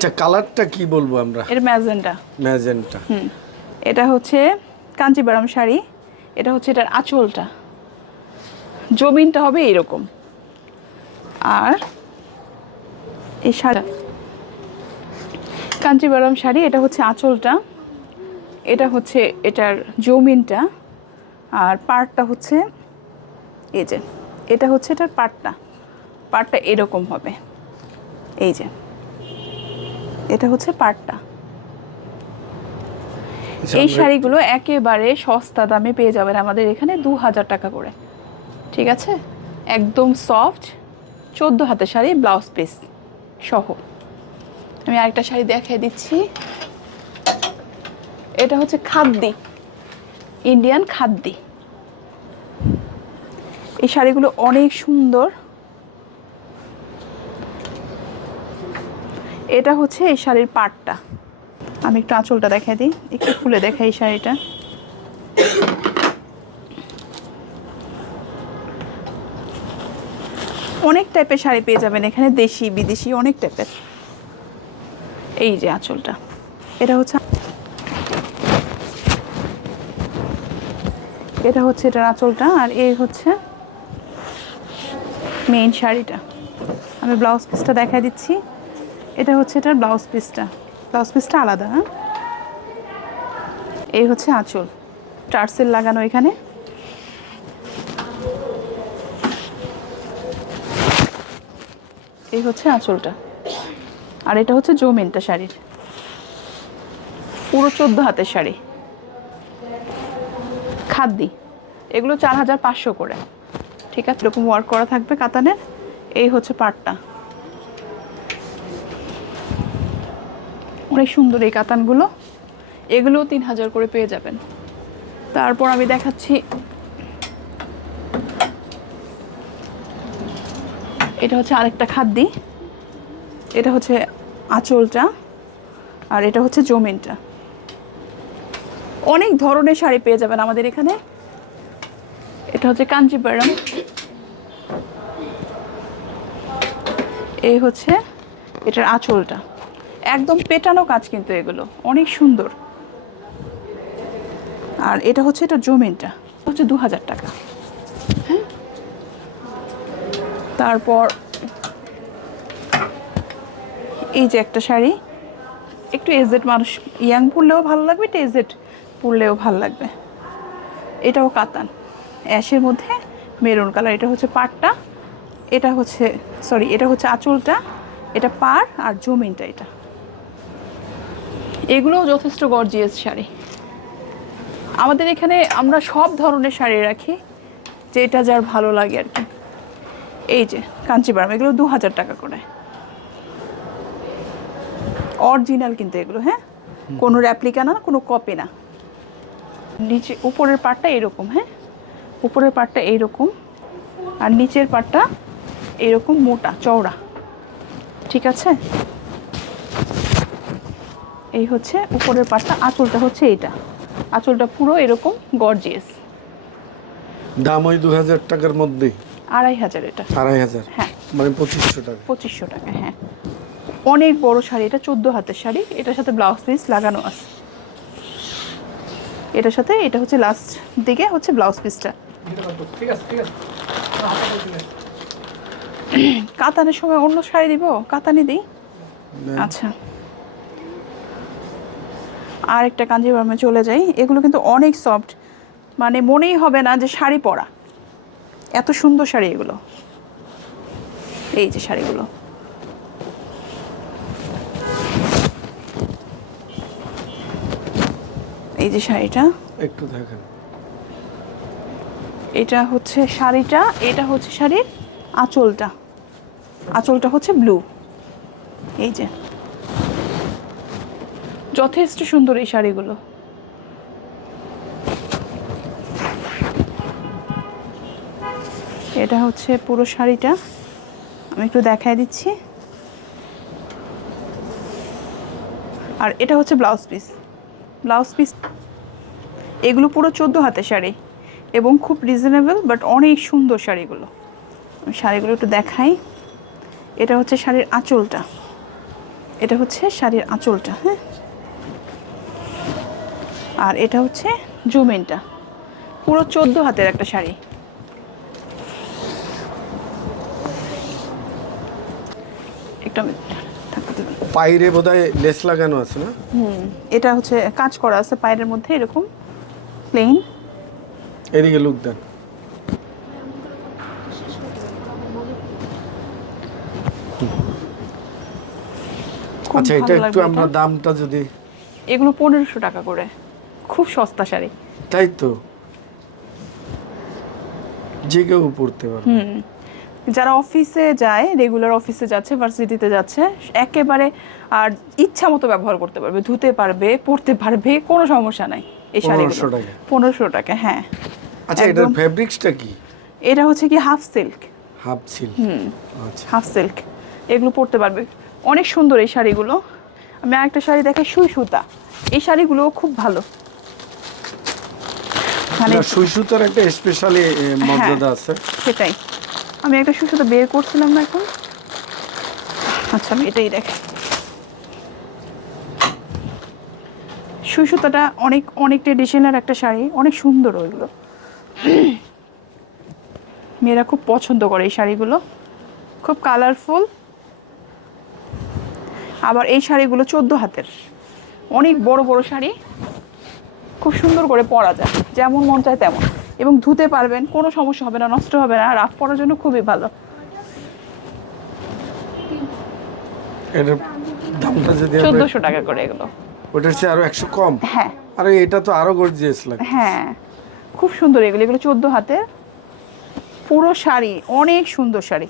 আচ্ছা কালারটা কি বলব আমরা? এর ম্যাজেন্টা। ম্যাজেন্টা। হুম এটা হচ্ছে কাঞ্চিবারাম শাড়ি এটা হচ্ছে এটার আঁচলটা। জমিনটা হবে এরকম। আর এই শাড়ি কাঞ্চিবারাম শাড়ি এটা হচ্ছে আঁচলটা। এটা হচ্ছে এটার জমিনটা। আর পাড়টা হচ্ছে এই যে এটা হচ্ছে এটার পাড়টা পাড়টা এরকম হবে। এই যে। এটা হচ্ছে পাটটা। এই শাড়িগুলো একেবারে সস্তা দামে পেয়ে যাবেন আমাদের এখানে দু হাজার টাকা করে। ঠিক আছে? একদম সফট চোদ্দ হাতে শাড়ি ব্লাউজ পিস সহ। আমি আরেকটা শাড়ি দেখিয়ে দিচ্ছি। এটা হচ্ছে খাদ্দি ইন্ডিয়ান খাদ্দি। এই শাড়িগুলো অনেক সুন্দর। এটা হচ্ছে এই শাড়ির পাটটা। আমি একটু আঁচলটা দেখাই দিই, একটু খুলে দেখাই এই শাড়িটা। অনেক টাইপের শাড়ি পেয়ে যাবেন এখানে, দেশি, বিদেশি, অনেক টাইপের এই যে আঁচলটা। এটা হচ্ছে এটা হচ্ছে এটার আঁচলটা, আর এই হচ্ছে মেইন শাড়িটা। আমি ব্লাউজ পিসটা দেখাই দিচ্ছি। এটা হচ্ছে এটার ব্লাউজ পিসটা ব্লাউজ পিসটা আলাদা হ্যাঁ? এই হচ্ছে আঁচল। টার্সেল লাগানো এখানে। এই হচ্ছে আঁচলটা। আর এটা হচ্ছে জমিনটা শাড়ির। পুরো চোদ্দ হাতের শাড়ি। খাদ্দি এগুলো চার হাজার পাঁচশো করে। ঠিক আছে, এরকম ওয়ার্ক করা থাকবে কাতানের। এই হচ্ছে পাটটা। অনেক সুন্দর এই কাতানগুলো। এগুলোও তিন হাজার করে পেয়ে যাবেন। তারপর আমি দেখাচ্ছি। এটা হচ্ছে আরেকটা খাদ্যি। এটা হচ্ছে আঁচলটা আর এটা হচ্ছে জমিনটা। অনেক ধরনের শাড়ি পেয়ে যাবেন আমাদের এখানে। এটা হচ্ছে কাঞ্চিপুরম এই হচ্ছে এটার আঁচলটা। একদম পেটানো কাজ কিন্তু এগুলো। অনেক সুন্দর। আর এটা হচ্ছে এটা জমিনটা। হচ্ছে দু হাজার টাকা। হ্যাঁ? তারপর এই যে একটা শাড়ি। একটু এজেড মানুষ, ইয়াং পরলেও ভালো লাগবে এটা এজেড পরলেও ভালো লাগবে। এটাও কাতান। অ্যাশের মধ্যে মেরুন কালার। এটা হচ্ছে পাটটা। এটা হচ্ছে, সরি, এটা হচ্ছে আঁচলটা। এটা পার আর জমিনটা এটা। এগুলোও যথেষ্ট গর্জিয়াস শাড়ি। আমাদের এখানে আমরা সব ধরনের শাড়ি রাখি যেটা যার ভালো লাগে আর কি। এই যে কাঞ্চিবারাম এগুলো দু হাজার টাকা করে। অরিজিনাল কিন্তু এগুলো হ্যাঁ? কোনো র্যাপ্লিকা না কোনো কপি না। নিচে উপরের পাটটা এরকম হ্যাঁ? উপরের পাটটা এইরকম আর নিচের পাটটা এরকম মোটা চওড়া। ঠিক আছে? এই হচ্ছে উপরের পাটটা আঁচলটা হচ্ছে এইটা। আঁচলটা পুরো এরকম গর্জিয়াস দাম ওই দু হাজার টাকার মধ্যে আড়াই হাজার এটা। আড়াই হাজার? হ্যাঁ। মানে পঁচিশশো টাকা। পঁচিশশো টাকা হ্যাঁ। অনেক বড় শাড়ি এটা চোদ্দ হাতের শাড়ি। এটার সাথে ব্লাউজ পিস লাগানো আছে। এটার সাথে এটা হচ্ছে লাস্ট দিকে হচ্ছে ব্লাউজ পিসটা কাতানের সময় অন্য শাড়ি দিব? কাতানি দিই? আচ্ছা। আর একটা কাঞ্জিবরমে চলে যাই এগুলো কিন্তু অনেক সফট মানে মনেই হবে না যে শাড়ি পরা। এত সুন্দর শাড়ি এগুলো। এই যে শাড়িগুলো। এই যে শাড়িটা। একটু দেখেন। এটা হচ্ছে শাড়িটা এটা হচ্ছে শাড়ির আঁচলটা। আঁচলটা হচ্ছে ব্লু এই যে। যথেষ্ট সুন্দর এই শাড়িগুলো। এটা হচ্ছে পুরো শাড়িটা। আমি একটু দেখাই দিচ্ছি। আর এটা হচ্ছে ব্লাউজ পিস। ব্লাউজ পিস এগুলো পুরো চোদ্দ হাতে শাড়ি এবং খুব রিজনেবল বাট অনেক সুন্দর শাড়িগুলো। আমি শাড়িগুলো একটু দেখাই। এটা হচ্ছে শাড়ির আঁচলটা। এটা হচ্ছে শাড়ির আঁচলটা হ্যাঁ? আর এটা হচ্ছে জুমেনটা। পুরো চোদ্দ হাতের একটা শাড়ি। একটু পাইরে বোধহয় লেস লাগানো আছে না? এটা হচ্ছে কাজ করা আছে পায়ের মধ্যে এরকম প্লেন এদিকে লুক দেন। আচ্ছা এটা একটু আমরা দামটা যদি এগুলো পনেরোশো টাকা করে। খুব সস্তা শাড়ি। তাই তো? যে কেউ পড়তে পারে যারা অফিসে যায় রেগুলার অফিসে যাচ্ছে ভার্সিটিতে যাচ্ছে একেবারে আর ইচ্ছা মতো ব্যবহার করতে পারবে ধুতে পারবে পরতে পারবে কোনো সমস্যা নাই এই শাড়িগুলো। 1500 টাকা। পনেরোশো টাকা হ্যাঁ। আচ্ছা এটার একদম। ফেব্রিক্সটা কি? এটা হচ্ছে কি হাফ সিল্ক হাফ সিল্ক আচ্ছা। হাফ সিল্ক এগুলো পরতে পারবে। অনেক সুন্দর এই শাড়িগুলো। আমি আরেকটা শাড়ি দেখাই সুই সুতা। এই শাড়িগুলো খুব ভালো। মানে না, সুই সুতার একটা স্পেশালি মর্যাদা আছে। সেটাই। আমি একটা সুই সুতা বের করছিলাম না এখন। আচ্ছা আমি এটাই দেখ সুই সুতাটা অনেক অনেক ট্রেডিশনাল একটা শাড়ি অনেক সুন্দর ওইগুলো। মেয়েরা খুব পছন্দ করে এই শাড়িগুলো। খুব কালারফুল আবার এই শাড়িগুলো চোদ্দ হাতের। অনেক বড় বড় শাড়ি। খুব সুন্দর করে পরা যায়। যেমন মন চায় তেমন। এবং ধুতে পারবেন কোনো সমস্যা হবে না নষ্ট হবে না রাফ পরার জন্য খুবই ভালো। এটার দামটা যদি চোদ্দোশো টাকা করে এগুলো। ওটার চেয়ে আরও একশো কম? হ্যাঁ। আরে এটা তো আরও গর্জিয়াস লাগে হ্যাঁ। খুব সুন্দর এগুলো। এগুলো চোদ্দ হাতে। পুরো শাড়ি অনেক সুন্দর শাড়ি।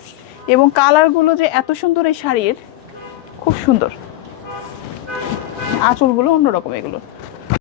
এবং কালারগুলো যে এত সুন্দর এই শাড়ির খুব সুন্দর। আঁচলগুলো অন্যরকম এগুলো।